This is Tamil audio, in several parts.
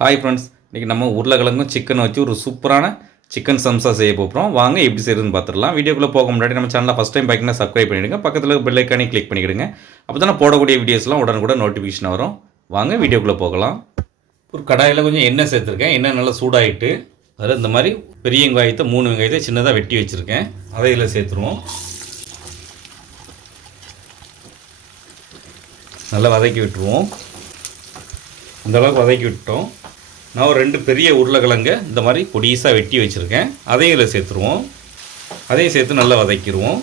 ஹாய் ஃப்ரெண்ட்ஸ் இன்றைக்கி நம்ம உருளைக்கிழங்கும் சிக்கன் வச்சு ஒரு சூப்பரான சிக்கன் சம்சா செய்ய போகிறோம் வாங்க எப்படி செய்யுதுன்னு பார்த்துடலாம் வீடியோக்குள்ளே போக முன்னாடி நம்ம சேனலில் ஃபஸ்ட் டைம் பார்க்கினா சப்ஸ்கிரைப் பண்ணிவிடுங்க பக்கத்தில் பெல்லைக்கானே கிளிக் பண்ணிக்கிடுங்க. அப்போ தானே போடக்கூடிய வீடியோஸ்லாம் உடனுக்குடன் நோட்டிஃபிகேஷன் வரும். வாங்க வீடியோக்குள்ளே போகலாம். ஒரு கடாயில் கொஞ்சம் எண்ணெய் சேர்த்துருக்கேன். எண்ணெய் நல்லா சூடாகிட்டு அதில் இந்த மாதிரி பெரிய வெங்காயத்தை மூணு வெங்காயத்தை சின்னதாக வெட்டி வச்சுருக்கேன். அதை இதில் சேர்த்துருவோம். நல்லா வதக்கி விட்டுருவோம். இந்தளவுக்கு வதக்கி விட்டோம் நான் ஒரு ரெண்டு பெரிய உருளைக்கிழங்க இந்த மாதிரி பொடிசாக வெட்டி வச்சுருக்கேன். அதையும் இதில் சேர்த்துருவோம். அதையும் சேர்த்து நல்லா வதக்கிடுவோம்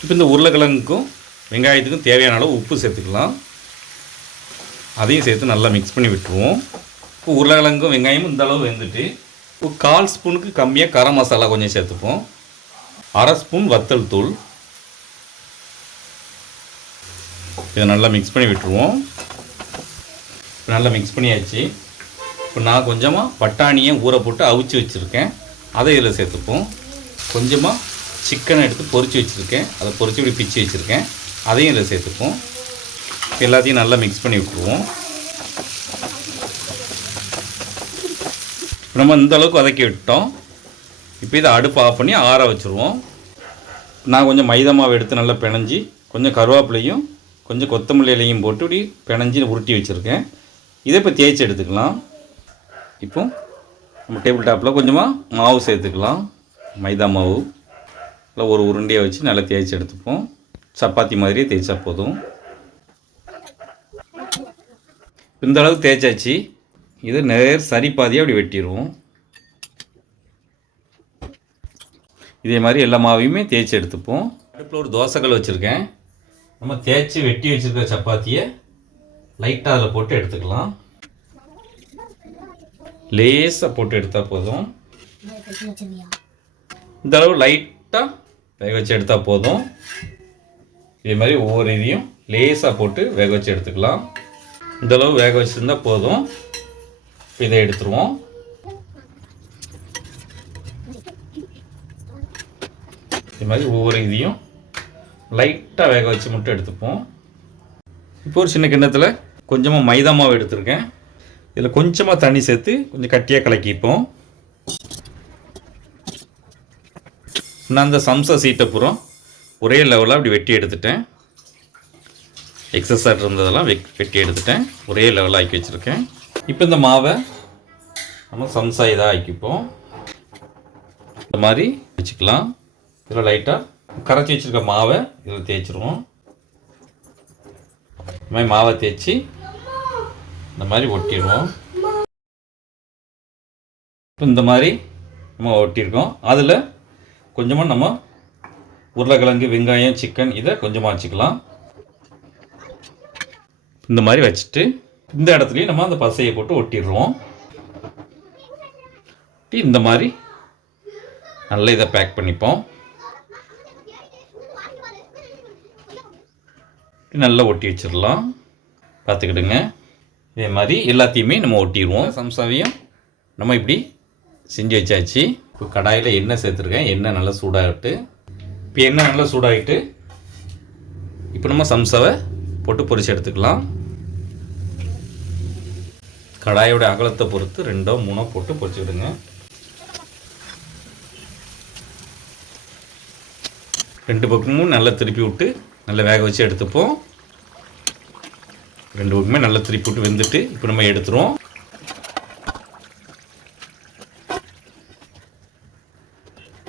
இப்போ இந்த உருளைக்கிழங்குக்கும் வெங்காயத்துக்கும் தேவையான அளவு உப்பு சேர்த்துக்கலாம். அதையும் சேர்த்து நல்லா மிக்ஸ் பண்ணி விட்டுருவோம். இப்போ உருளைக்கிழங்கும் வெங்காயமும் இந்த அளவு வெந்துட்டு ஒரு கால் ஸ்பூனுக்கு கம்மியாக கரம் மசாலா கொஞ்சம் சேர்த்துப்போம். அரை ஸ்பூன் வத்தல் தூள். இதை நல்லா மிக்ஸ் பண்ணி விட்டுருவோம். இப்போ நல்லா மிக்ஸ் பண்ணியாச்சு. இப்போ நான் கொஞ்சமாக பட்டாணியை ஊற போட்டு அவிச்சு வச்சுருக்கேன். அதை இதில் சேர்த்துப்போம். கொஞ்சமாக சிக்கனை எடுத்து பொறிச்சு வச்சுருக்கேன். அதை பொறிச்சு இப்படி பிச்சு வச்சுருக்கேன். அதையும் இதில் சேர்த்துப்போம். எல்லாத்தையும் நல்லா மிக்ஸ் பண்ணி விட்டுருவோம். இப்போ நம்ம இந்த அளவுக்கு வதக்கி விட்டோம். இப்போ இதை அடுப்பு ஆஃப் பண்ணி ஆற வச்சுருவோம். நான் கொஞ்சம் மைதா மாவு எடுத்து நல்லா பிணைஞ்சி கொஞ்சம் கருவேப்பிலையும் கொஞ்சம் கொத்தமல்லி இலையும் போட்டு இப்படி பிணைஞ்சி உருட்டி வச்சுருக்கேன். இதை இப்போ தேய்ச்சி எடுத்துக்கலாம். இப்போ நம்ம டேபிள் டாப்பில் கொஞ்சமாக மாவு சேர்த்துக்கலாம். மைதா மாவு. இல்லை ஒரு உருண்டையை வச்சு நல்லா தேய்ச்சி எடுத்துப்போம். சப்பாத்தி மாதிரியே தேய்ச்சா போதும். இந்த அளவுக்கு தேய்ச்சாச்சு. இதை நேர் சரி பாதியாக அப்படி வெட்டிடுவோம். இதே மாதிரி எல்லா மாவையுமே தேய்ச்சி எடுத்துப்போம். அடுப்பில் ஒரு தோசைக்கல் வச்சுருக்கேன். நம்ம தேய்ச்சி வெட்டி வச்சுருக்க சப்பாத்தியை லைட்டாக அதில் போட்டு எடுத்துக்கலாம். லேசாக போட்டு எடுத்தால் போதும். இந்த அளவு லைட்டாக வேக வச்சு எடுத்தால் போதும். இதே மாதிரி ஒவ்வொரு இதையும் லேசாக போட்டு வேக வச்சு எடுத்துக்கலாம். இந்த அளவு வேக வச்சுருந்தா போதும். இதை எடுத்துருவோம். இது மாதிரி ஒவ்வொரு இதையும் லைட்டாக வேக வச்சு மட்டும் எடுத்துப்போம். இப்போ ஒரு சின்ன கிண்ணத்தில் கொஞ்சமாக மைதா மாவு எடுத்திருக்கேன். இதில் கொஞ்சமாக தண்ணி சேர்த்து கொஞ்சம் கட்டியாக கலக்கிப்போம். நான் அந்த சம்சா சீட்டை பூரா ஒரே லெவலாக அப்படி வெட்டி எடுத்துட்டேன். எக்ஸஸாக இருந்ததெல்லாம் வெக் வெட்டி எடுத்துட்டேன். ஒரே லெவலாக ஆக்கி வச்சுருக்கேன். இப்போ இந்த மாவை நம்ம சம்சா இதாக ஆக்கிப்போம். இந்த மாதிரி வச்சுக்கலாம். இதில் லைட்டாக கரைச்சி வச்சுருக்க மாவை இதில் தேய்ச்சிருவோம். இந்த மாதிரி மாவை தேய்ச்சி இந்த மாதிரி ஒட்டிடுவோம். இப்போ இந்த மாதிரி நம்ம ஒட்டியிருக்கோம். அதில் கொஞ்சமாக நம்ம உருளைக்கிழங்கு வெங்காயம் சிக்கன் இதை கொஞ்சமாக வச்சுக்கலாம். இந்த மாதிரி வச்சுட்டு இந்த இடத்துலையும் நம்ம அந்த பசையை போட்டு ஒட்டிடுறோம். இந்த மாதிரி நல்லா இதை பேக் பண்ணிப்போம். நல்லா ஒட்டி வச்சிடலாம். பார்த்துக்கிடுங்க. இதே மாதிரி எல்லாத்தையுமே நம்ம ஒட்டிடுவோம். சம்சாவையும் நம்ம இப்படி செஞ்சு வச்சாச்சு. இப்போ கடாயில் எண்ணெய் சேர்த்துருக்கேன். எண்ணெய் நல்லா சூடாகிட்டு. இப்போ எண்ணெய் நல்லா சூடாகிட்டு இப்போ நம்ம சம்சாவை போட்டு பொரிச்சு எடுத்துக்கலாம். கடாயோட அகலத்தை பொறுத்து ரெண்டோ மூணோ போட்டு பொரிச்சு விடுங்க. ரெண்டு பக்கமும் நல்லா திருப்பி விட்டு நல்லா வேக வச்சு எடுத்துப்போம். ரெண்டு பக்கமே நல்லா திருப்பி விட்டு வெந்துட்டு இப்போ நம்ம எடுத்துருவோம்.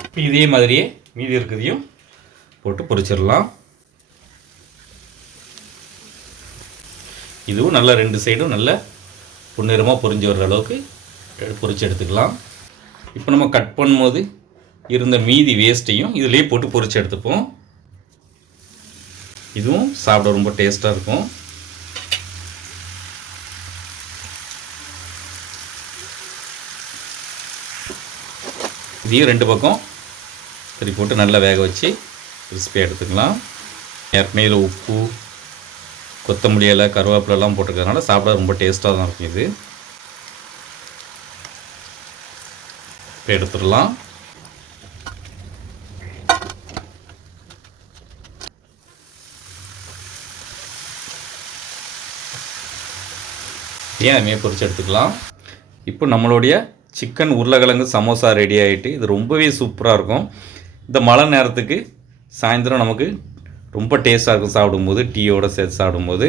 இப்போ இதே மாதிரியே மீதி இருக்கிறதையும் போட்டு பொரிச்சிடலாம். இதுவும் நல்லா ரெண்டு சைடும் நல்ல புன்னிறமாக பொரிஞ்சு வர்ற அளவுக்கு பொரிச்சு எடுத்துக்கலாம். இப்போ நம்ம கட் பண்ணும்போது இருந்த மீதி வேஸ்ட்டையும் இதிலே போட்டு பொரிச்சு எடுத்துப்போம். இதுவும் சாப்பிட ரொம்ப டேஸ்ட்டாக இருக்கும். இதையும் ரெண்டு பக்கம் சரி போட்டு நல்லா வேக வச்சு கிறிஸ்பியாக எடுத்துக்கலாம். ஏற்கனவே இதில் உப்பு கொத்தமல்லி இலை கருவேப்பிலெல்லாம் போட்டிருக்கிறதுனால சாப்பிட ரொம்ப டேஸ்ட்டாக தான் இருக்கும் இது. இப்போ எடுத்துடலாம். ஏன் அதுமாரி பொரிச்சு எடுத்துக்கலாம். இப்போ நம்மளுடைய சிக்கன் உருளைக்கிழங்கு சமோசா ரெடி ஆகிட்டு இது ரொம்பவே சூப்பராக இருக்கும். இந்த மழை நேரத்துக்கு சாயந்தரம் நமக்கு ரொம்ப டேஸ்ட்டாக இருக்கும் சாப்பிடும்போது டீயோட சேர்த்து சாப்பிடும்போது.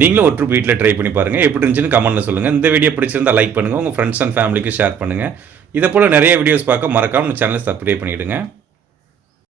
நீங்களும் ஒரு வீட்டில் ட்ரை பண்ணி பாருங்கள் எப்படி இருந்துச்சுன்னு கமெண்ட்டில் சொல்லுங்கள் இந்த வீடியோ பிடிச்சிருந்தா லைக் பண்ணுங்கள் உங்கள் ஃப்ரெண்ட்ஸ் அண்ட் ஃபேமிலிக்கு ஷேர் பண்ணுங்கள் இதை போல் நிறைய வீடியோஸ் பார்க்க மறக்காமல் சேனலை சப்ஸ்கிரைப் பண்ணிவிடுங்க